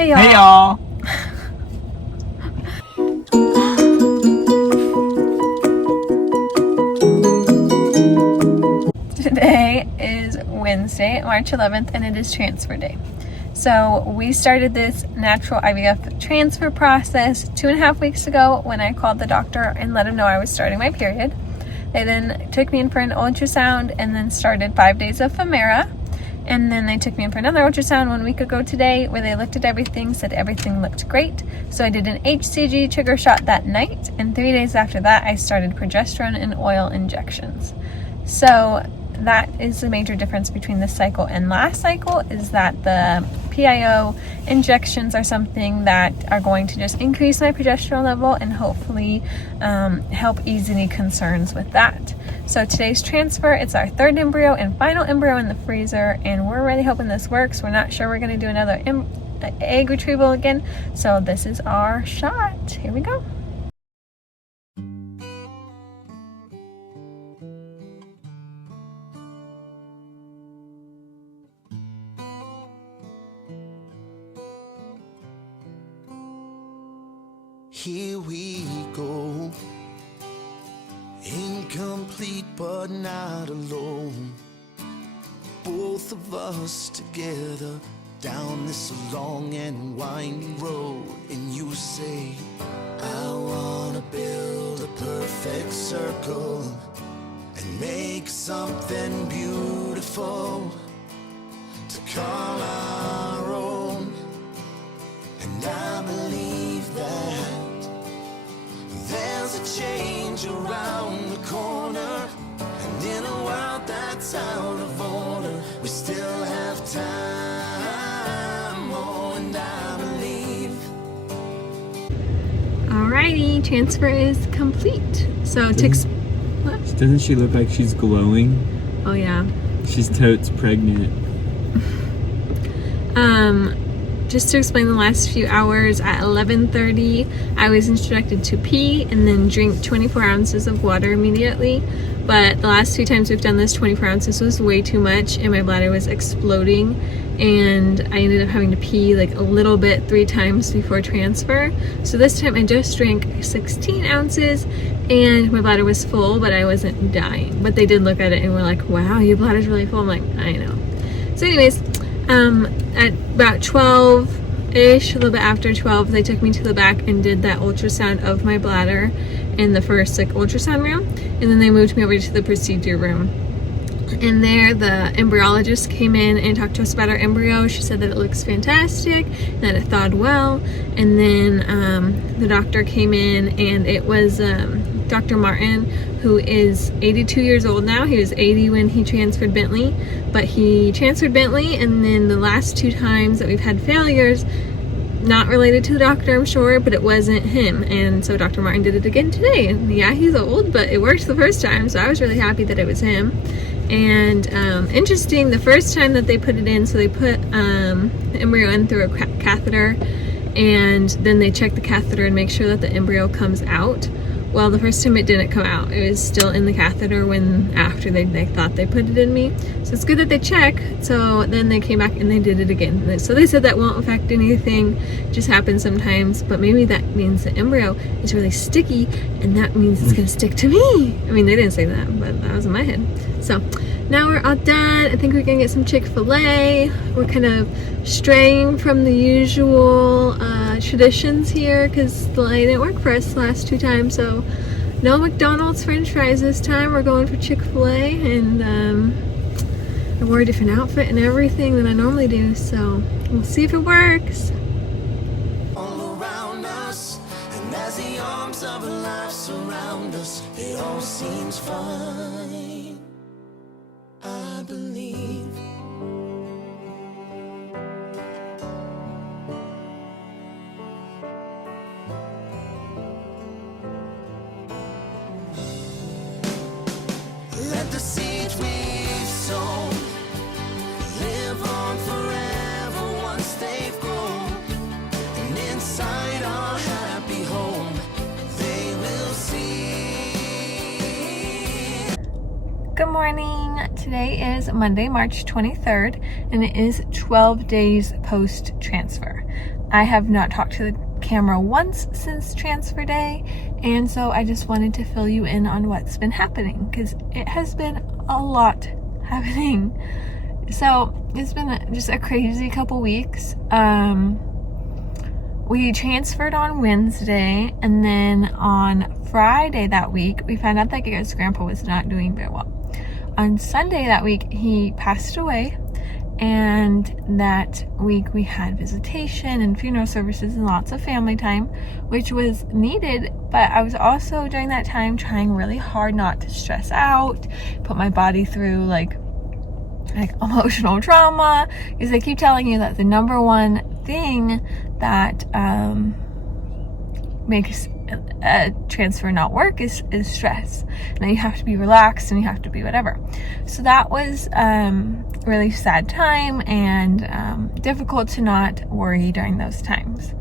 Hey y'all. Hey y'all. Today is Wednesday, March 11th, and it is transfer day. So we started this natural IVF transfer process 2.5 weeks ago when I called the doctor and let him know I was starting my period. They then took me in for an ultrasound and then started 5 days of Femera. And then they took me in for another ultrasound 1 week ago today where they looked at everything, said everything looked great. So I did an HCG trigger shot that night, and 3 days after that I started progesterone and oil injections. So that is the major difference between this cycle and last cycle, is that the PIO injections are something that are going to just increase my progesterone level and hopefully help ease any concerns with that. So today's transfer, it's our third embryo and final embryo in the freezer, and we're really hoping this works. We're not sure we're going to do another egg retrieval again, so this is our shot. Here we go. Here we go, incomplete but not alone. Both of us together down this long and winding road. And you say, I wanna build a perfect circle and make something beautiful to call our own. And I believe that there's a change around the corner, and in a world that's out of order, we still have time. Oh, and I believe. Alrighty, transfer is complete. So what? Doesn't she look like she's glowing? Oh yeah. She's totes pregnant. Just to explain the last few hours, at 11:30 I was instructed to pee and then drink 24 ounces of water immediately. But the last 2 times we've done this, 24 ounces was way too much and my bladder was exploding, and I ended up having to pee like a little bit 3 times before transfer. So this time I just drank 16 ounces and my bladder was full, but I wasn't dying. But they did look at it and were like, wow, your bladder's really full. I'm like, I know. So anyways, at about 12-ish, a little bit after 12, they took me to the back and did that ultrasound of my bladder in the first ultrasound room, and then they moved me over to the procedure room. And there the embryologist came in and talked to us about our embryo. She said that it looks fantastic and that it thawed well. And then the doctor came in, and it was Dr. Martin, who is 82 years old now. He was 80 when he transferred Bentley, but he transferred Bentley, and then the last 2 times that we've had failures, not related to the doctor, I'm sure, but it wasn't him. And so Dr. Martin did it again today. And yeah, he's old, but it worked the first time, so I was really happy that it was him. And interesting, the first time that they put it in, so they put the embryo in through a catheter, and then they check the catheter and make sure that the embryo comes out. Well, the first time it didn't come out. It was still in the catheter after they thought they put it in me. So it's good that they check. So then they came back and they did it again. So they said that won't affect anything, it just happens sometimes, but maybe that means the embryo is really sticky and that means it's gonna stick to me. I mean, they didn't say that, but that was in my head. So now we're all done. I think we're gonna get some Chick-fil-A. We're kind of straying from the usual traditions here because the light didn't work for us the last 2 times. So no McDonald's French fries this time. We're going for Chick-fil-A, and I wore a different outfit and everything than I normally do. So we'll see if it works. All around us, and as the arms of life surround us, it all seems fine. I believe. Let the seeds we've sown live on forever once they've grown, and inside our happy home they will see. Good morning. Today is Monday, March 23rd, and it is 12 days post-transfer. I have not talked to the camera once since transfer day, and so I just wanted to fill you in on what's been happening, because it has been a lot happening. So it's been just a crazy couple weeks. We transferred on Wednesday, and then on Friday that week we found out that Garrett's grandpa was not doing very well. On Sunday that week he passed away, and that week we had visitation and funeral services and lots of family time, which was needed. But I was also during that time trying really hard not to stress out, put my body through like emotional trauma, because I keep telling you that the number one thing that makes a transfer not work is stress. And you have to be relaxed and you have to be whatever. So that was really sad time, and difficult to not worry during those times.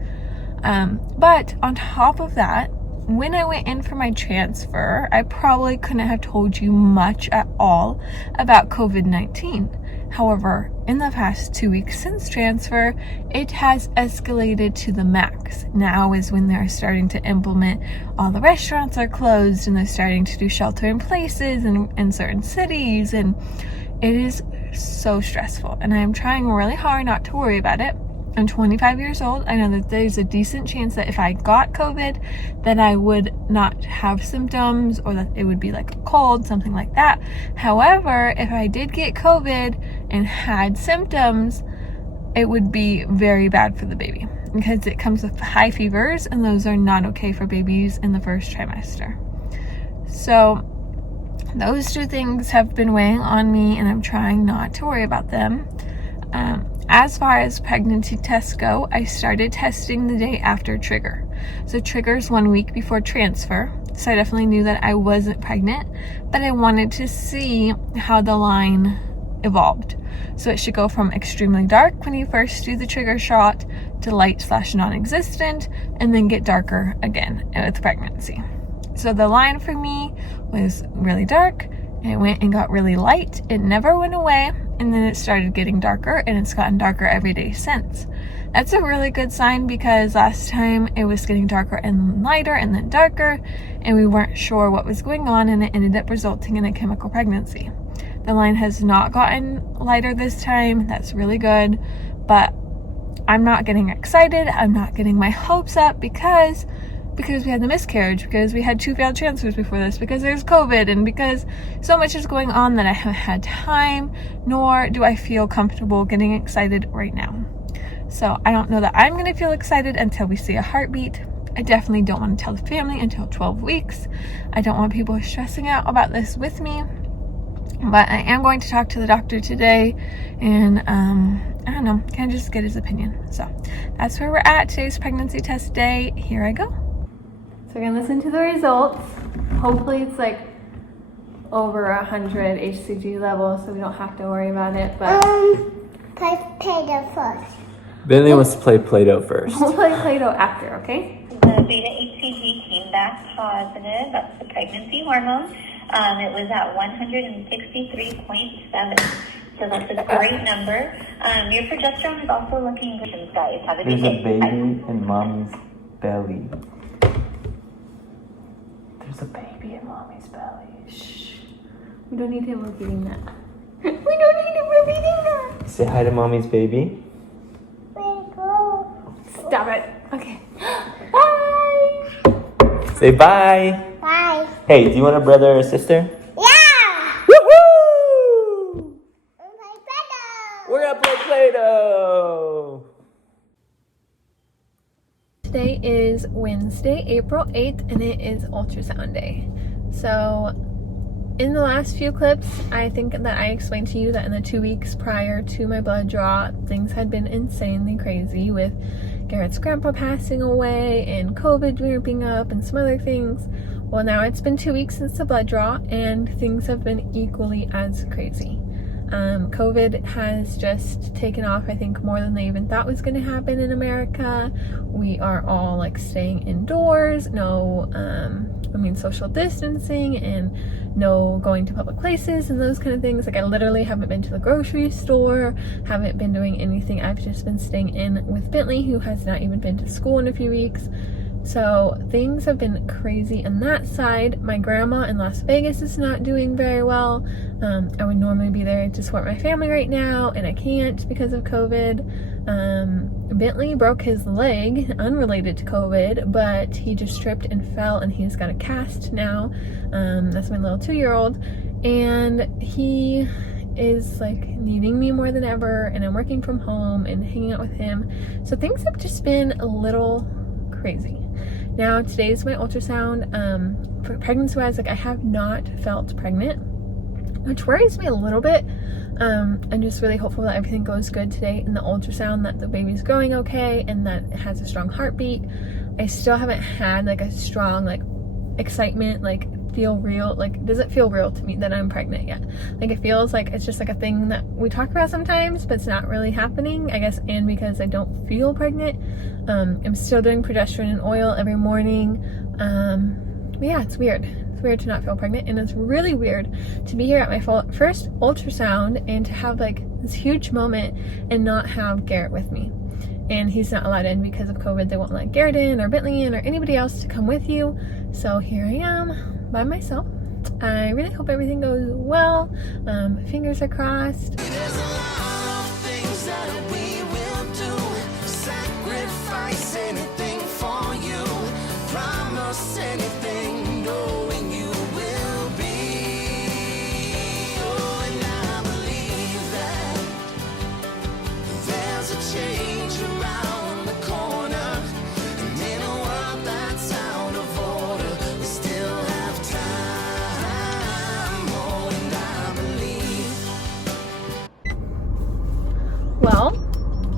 But on top of that, when I went in for my transfer, I probably couldn't have told you much at all about COVID-19. However, in the past 2 weeks since transfer, it has escalated to the max. Now is when they're starting to implement, all the restaurants are closed and they're starting to do shelter in places in certain cities, and it is so stressful. And I am trying really hard not to worry about it. I'm 25 years old. I know that there's a decent chance that if I got COVID, then I would not have symptoms, or that it would be like a cold, something like that. However, if I did get COVID and had symptoms, it would be very bad for the baby, because it comes with high fevers, and those are not okay for babies in the first trimester. So those two things have been weighing on me, and I'm trying not to worry about them. As far as pregnancy tests go, I started testing the day after trigger. So trigger's 1 week before transfer. So I definitely knew that I wasn't pregnant, but I wanted to see how the line evolved. So it should go from extremely dark when you first do the trigger shot to light/non-existent, and then get darker again with pregnancy. So the line for me was really dark, and it went and got really light. It never went away. And then it started getting darker, and it's gotten darker every day since. That's a really good sign, because last time it was getting darker and lighter and then darker, and we weren't sure what was going on, and it ended up resulting in a chemical pregnancy. The line has not gotten lighter this time. That's really good, but I'm not getting excited. I'm not getting my hopes up, because we had the miscarriage, because we had 2 failed transfers before this, because there's COVID, and because so much is going on that I haven't had time, nor do I feel comfortable getting excited right now. So I don't know that I'm going to feel excited until we see a heartbeat. I definitely don't want to tell the family until 12 weeks. I don't want people stressing out about this with me. But I am going to talk to the doctor today, and I don't know, kind of just get his opinion. So that's where we're at. Today's pregnancy test day. Here I go. So we're gonna listen to the results. Hopefully it's like over 100 HCG level, so we don't have to worry about it. But play Play-Doh first. Bentley wants to play Play-Doh first. we'll play Play-Doh after, okay? The beta HCG came back positive. That's the pregnancy hormone. It was at 163.7. So that's a great number. Your progesterone is also looking good, guys. Have a good There's day. a baby in mommy's belly. There's a baby in mommy's belly. Shh. We don't need him repeating that. We don't need him repeating that. Say hi to mommy's baby. Stop it. Okay. Bye. Say bye. Bye. Hey, do you want a brother or a sister? Yeah! Woohoo! Play Play-Doh! We're gonna play Play-Doh! Today is Wednesday, April 8th, and it is ultrasound day. So in the last few clips, I think that I explained to you that in the 2 weeks prior to my blood draw, things had been insanely crazy, with Garrett's grandpa passing away and COVID ramping up and some other things. Well, now it's been 2 weeks since the blood draw, and things have been equally as crazy. COVID has just taken off, I think, more than they even thought was going to happen in America. We are all like staying indoors, social distancing, and no going to public places and those kind of things. Like, I literally haven't been to the grocery store, haven't been doing anything. I've just been staying in with Bentley, who has not even been to school in a few weeks. So things have been crazy on that side. My grandma in Las Vegas is not doing very well. I would normally be there to support my family right now, and I can't because of COVID. Bentley broke his leg, unrelated to COVID, but he just tripped and fell, and he's got a cast now. That's my little 2-year-old, and he is like needing me more than ever, and I'm working from home and hanging out with him. So things have just been a little crazy. Now today's my ultrasound. For pregnancy wise, like, I have not felt pregnant, which worries me a little bit. I'm just really hopeful that everything goes good today in the ultrasound, that the baby's growing okay, and that it has a strong heartbeat. I still haven't had like a strong like excitement, like feel real, like it doesn't feel real to me that I'm pregnant yet. Like, it feels like it's just like a thing that we talk about sometimes, but it's not really happening, I guess. And because I don't feel pregnant, I'm still doing progesterone and oil every morning. But yeah, it's weird. It's weird to not feel pregnant, and it's really weird to be here at my first ultrasound and to have like this huge moment and not have Garrett with me. And he's not allowed in because of COVID. They won't let Garrett in, or Bentley in, or anybody else to come with you. So here I am by myself. I really hope everything goes well. Fingers are crossed. There's a lot of things that we will do. Sacrifice anything for you. Promise anything, knowing you will be. Oh, and I believe that there's a change around the corner. And in a world that's out of order, we still have time. Oh, and I believe. Well,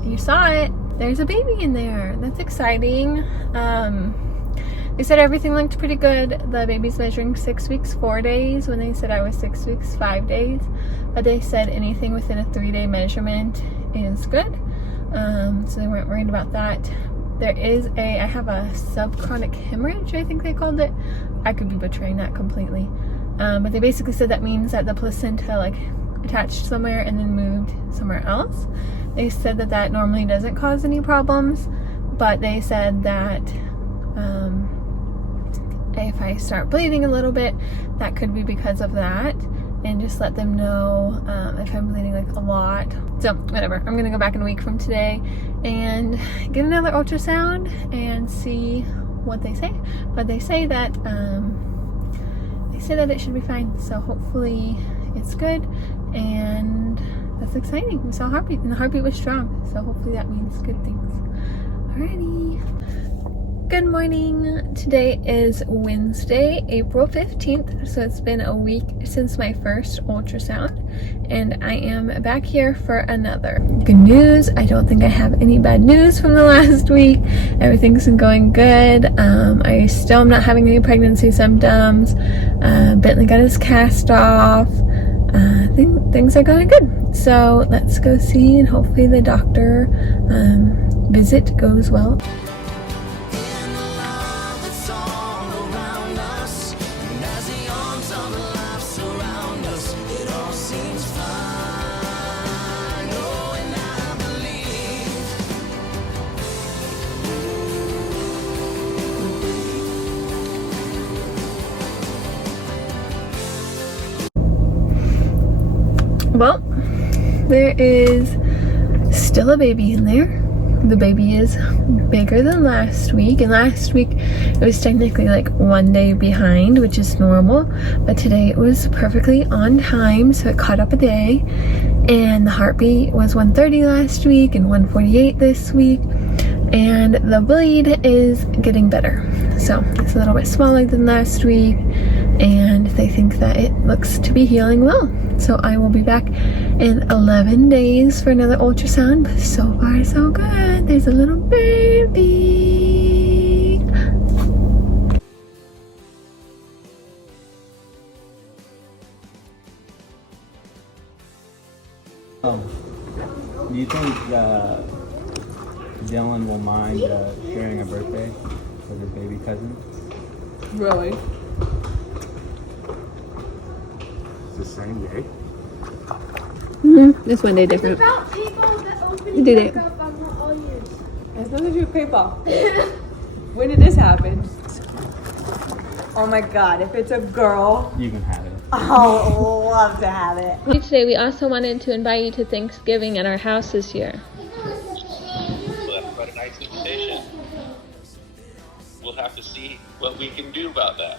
you saw it. There's a baby in there. That's exciting. They said everything looked pretty good. The baby's measuring 6 weeks 4 days, when they said I was 6 weeks 5 days. But they said anything within a 3-day measurement is good. So they weren't worried about that. I have a subchronic hemorrhage, I think they called it. I could be butchering that completely. But they basically said that means that the placenta like attached somewhere and then moved somewhere else. They said that that normally doesn't cause any problems, but they said that if I start bleeding a little bit, that could be because of that, and just let them know if I'm bleeding like a lot. So whatever, I'm gonna go back in a week from today and get another ultrasound and see what they say. But they say that it should be fine, so hopefully it's good. And that's exciting. We saw a heartbeat, and the heartbeat was strong, so hopefully that means good things. Alrighty. Good morning. Today is Wednesday, April 15th, so it's been a week since my first ultrasound, and I am back here for another. Good news, I don't think I have any bad news from the last week. Everything's been going good. I still am not having any pregnancy symptoms. Bentley got his cast off. Things are going good. So let's go see, and hopefully the doctor visit goes well. In the love that's all around us, and as the arms of life surround us, it all seems fine. Oh, and I believe. Well, there is still a baby in there. The baby is bigger than last week, and last week it was technically like 1 day behind, which is normal, but today it was perfectly on time, so it caught up a day. And the heartbeat was 130 last week and 148 this week, and the bleed is getting better, so it's a little bit smaller than last week, and they think that it looks to be healing well. So I will be back in 11 days for another ultrasound, but so far so good. There's a little baby. Dylan will mind sharing a birthday with her baby cousin. Really? It's the same day. This one day different. About PayPal that opening You did it. back up, I want all yours. It has nothing to do with PayPal. When did this happen? Oh my god, if it's a girl, You can have it. I'll love to have it. Today we also wanted to invite you to Thanksgiving at our house this year. Well, that's quite a nice invitation. We'll have to see what we can do about that.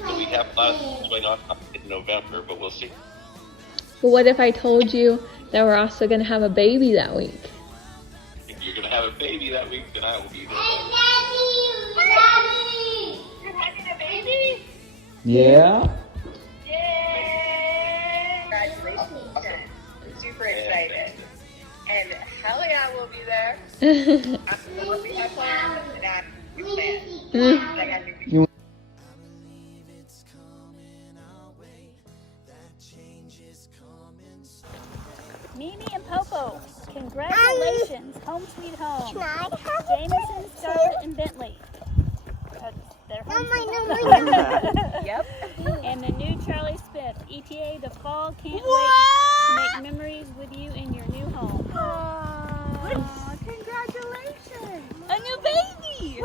So we have a lot of things going on in November, but we'll see. But what if I told you that we're also going to have a baby that week? If you're going to have a baby that week, then I will be there. You're having a baby? Yeah? Yay! Congratulations, Jen. I'm super excited. And hell yeah, we'll be there. After what we have planned, and after we plan. I got you. Mimi and Popo, congratulations, home sweet home. Can I have Jameson, Scarlett, and Bentley. They're home sweet home. Yep. And the new Charlie Smith, ETA the fall, can't wait to make memories with you in your new home. Aw, congratulations. A new baby!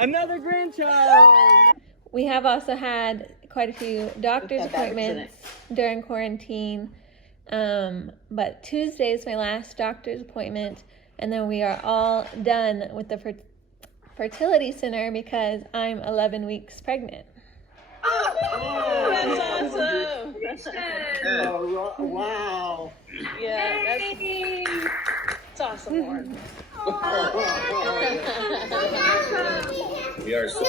Another grandchild! We have also had quite a few doctor's appointments during quarantine. But Tuesday is my last doctor's appointment, and then we are all done with the fertility center because I'm 11 weeks pregnant. That's awesome. Wow. Yeah, that's awesome, Lauren. We are so